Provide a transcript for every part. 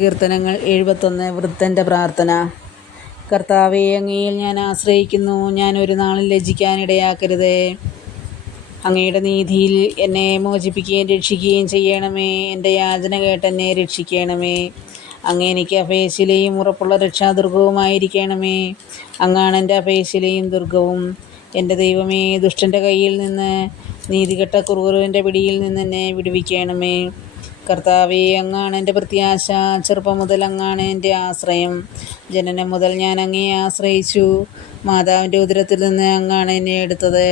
കീർത്തനങ്ങൾ 71. വൃദ്ധൻ്റെ പ്രാർത്ഥന. കർത്താവേ, അങ്ങയിൽ ഞാൻ ആശ്രയിക്കുന്നു. ഞാൻ ഒരു നാളും ലജ്ജിക്കാനിടയാക്കരുതേ. അങ്ങയുടെ നീതിയിൽ എന്നെ മോചിപ്പിക്കുകയും രക്ഷിക്കുകയും ചെയ്യണമേ. എൻ്റെ യാചന കേട്ടെന്നെ രക്ഷിക്കണമേ. അങ്ങ് എനിക്ക് അഭയശിലയും ഉറപ്പുള്ള രക്ഷാദുർഗവുമായിരിക്കണമേ. അങ്ങാണ് എൻ്റെ അഭയശിലയും ദുർഗവും. എൻ്റെ ദൈവമേ, ദുഷ്ടൻ്റെ കയ്യിൽ നിന്ന്, നീതികെട്ട ക്രൂരൻ്റെ പിടിയിൽ നിന്ന് എന്നെ വിടുവിക്കണമേ. കർത്താവേ, അങ്ങാണ് എൻ്റെ പ്രത്യാശ. ചെറുപ്പം മുതൽ അങ്ങാണ് എൻ്റെ ആശ്രയം. ജനനം മുതൽ ഞാൻ അങ്ങയെ ആശ്രയിച്ചു. മാതാവിൻ്റെ ഉദരത്തിൽ നിന്ന് അങ്ങാണ് എന്നെ എടുത്തത്.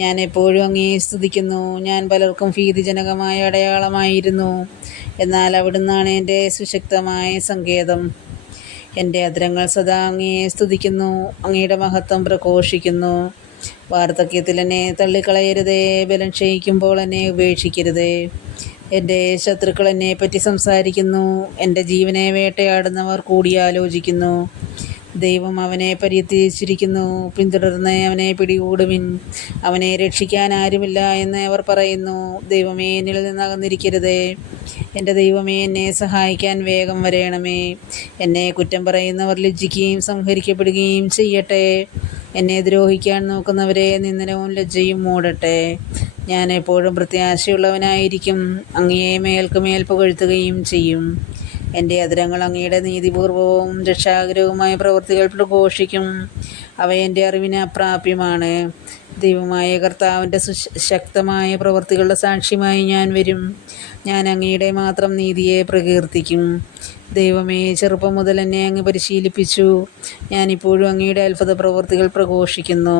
ഞാൻ എപ്പോഴും അങ്ങയെ സ്തുതിക്കുന്നു. ഞാൻ പലർക്കും ഭീതിജനകമായ അടയാളമായിരുന്നു. എന്നാൽ അവിടുന്നാണ് എൻ്റെ സുശക്തമായ സങ്കേതം. എൻ്റെ അധരങ്ങൾ സദാ അങ്ങയെ സ്തുതിക്കുന്നു. അങ്ങയുടെ മഹത്വം പ്രഘോഷിക്കുന്നു. വാർദ്ധക്യത്തിൽ എന്നെ തള്ളിക്കളയരുതേ. ബലം ക്ഷയിക്കുമ്പോൾ എന്നെ ഉപേക്ഷിക്കരുതേ. എൻ്റെ ശത്രുക്കൾ എന്നെപ്പറ്റി സംസാരിക്കുന്നു. എൻ്റെ ജീവനെ വേട്ടയാടുന്നവർ കൂടിയാലോചിക്കുന്നു. ദൈവം അവനെ പരിത്യജിച്ചിരിക്കുന്നു. പിന്തുടർന്ന് അവനെ പിടികൂടുവിൻ. അവനെ രക്ഷിക്കാൻ ആരുമില്ല എന്ന് അവർ പറയുന്നു. ദൈവമേ, എന്നിൽ നിന്ന് അകന്നിരിക്കരുതേ. എൻ്റെ ദൈവമേ, എന്നെ സഹായിക്കാൻ വേഗം വരേണമേ. എന്നെ കുറ്റം പറയുന്നവർ ലജ്ജിക്കുകയും സംഹരിക്കപ്പെടുകയും ചെയ്യട്ടെ. എന്നെ ദ്രോഹിക്കാൻ നോക്കുന്നവരെ നിന്ദനവും ലജ്ജയും മൂടട്ടെ. ഞാൻ എപ്പോഴും പ്രത്യാശയുള്ളവനായിരിക്കും. അങ്ങയെ മേൽക്കുമേൽ പുകഴ്ത്തുകയും ചെയ്യും. എൻ്റെ അധരങ്ങൾ അങ്ങയുടെ നീതിപൂർവവും രക്ഷാകരവുമായ പ്രവൃത്തികൾ പ്രഘോഷിക്കും. അവ എൻ്റെ അറിവിന് അപ്രാപ്യമാണ്. ദൈവമായ കർത്താവിൻ്റെ ശക്തമായ പ്രവൃത്തികളുടെ സാക്ഷ്യമായി ഞാൻ വരും. ഞാൻ അങ്ങയുടെ മാത്രം നീതിയെ പ്രകീർത്തിക്കും. ദൈവമേ, ചെറുപ്പം മുതൽ എന്നെ അങ്ങ് പരിശീലിപ്പിച്ചു. ഞാനിപ്പോഴും അങ്ങയുടെ അത്ഭുത പ്രവൃത്തികൾ പ്രഘോഷിക്കുന്നു.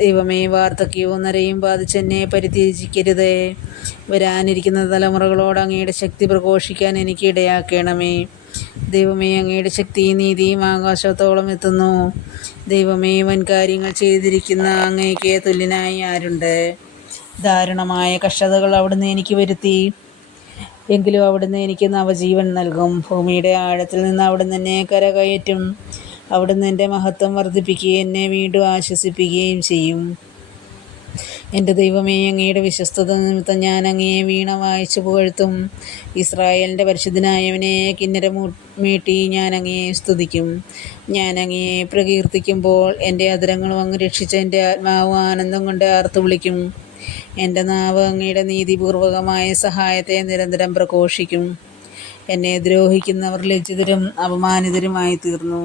ദൈവമേ, വാർദ്ധക്യവും നരയും ബാധിച്ചെന്നെ പരിത്യജിക്കരുതേ. വരാനിരിക്കുന്ന തലമുറകളോട് അങ്ങയുടെ ശക്തി പ്രഘോഷിക്കാൻ എനിക്ക് ഇടയാക്കണമേ. ദൈവമേ, അങ്ങയുടെ ശക്തിയും നീതിയും ആകാശത്തോളം എത്തുന്നു. ദൈവമേ, വൻകാര്യങ്ങൾ ചെയ്തിരിക്കുന്ന അങ്ങയ്ക്ക് തുല്യനായി ആരുണ്ട്? ദാരുണമായ കഷ്ടതകൾ അവിടുന്ന് എനിക്ക് വരുത്തി. എങ്കിലും അവിടുന്ന് എനിക്ക് നവജീവൻ നൽകും. ഭൂമിയുടെ ആഴത്തിൽ നിന്ന് അവിടുന്ന് എന്നെ കരകയറ്റും. അവിടുന്ന് എൻ്റെ മഹത്വം വർദ്ധിപ്പിക്കുകയും എന്നെ വീണ്ടും ആശ്വസിപ്പിക്കുകയും ചെയ്യും. എൻ്റെ ദൈവമേ, അങ്ങയുടെ വിശ്വസ്തത നിമിത്തം ഞാൻ അങ്ങയെ വീണ വായിച്ചു പുകഴ്ത്തും. ഇസ്രായേലിൻ്റെ പരിശുദ്ധനായവനെ കിന്നരം മീട്ടി ഞാൻ അങ്ങയെ സ്തുതിക്കും. ഞാൻ അങ്ങയെ പ്രകീർത്തിക്കുമ്പോൾ എൻ്റെ അധരങ്ങളും അങ്ങ് രക്ഷിച്ച എൻ്റെ ആത്മാവ് ആനന്ദം കൊണ്ട് ആർത്തു വിളിക്കും. എൻ്റെ നാവ് അങ്ങയുടെ നീതിപൂർവകമായ സഹായത്തെ നിരന്തരം പ്രഘോഷിക്കും. എന്നെ ദ്രോഹിക്കുന്നവർ ലജ്ജിതരും അപമാനിതരുമായി തീർന്നു.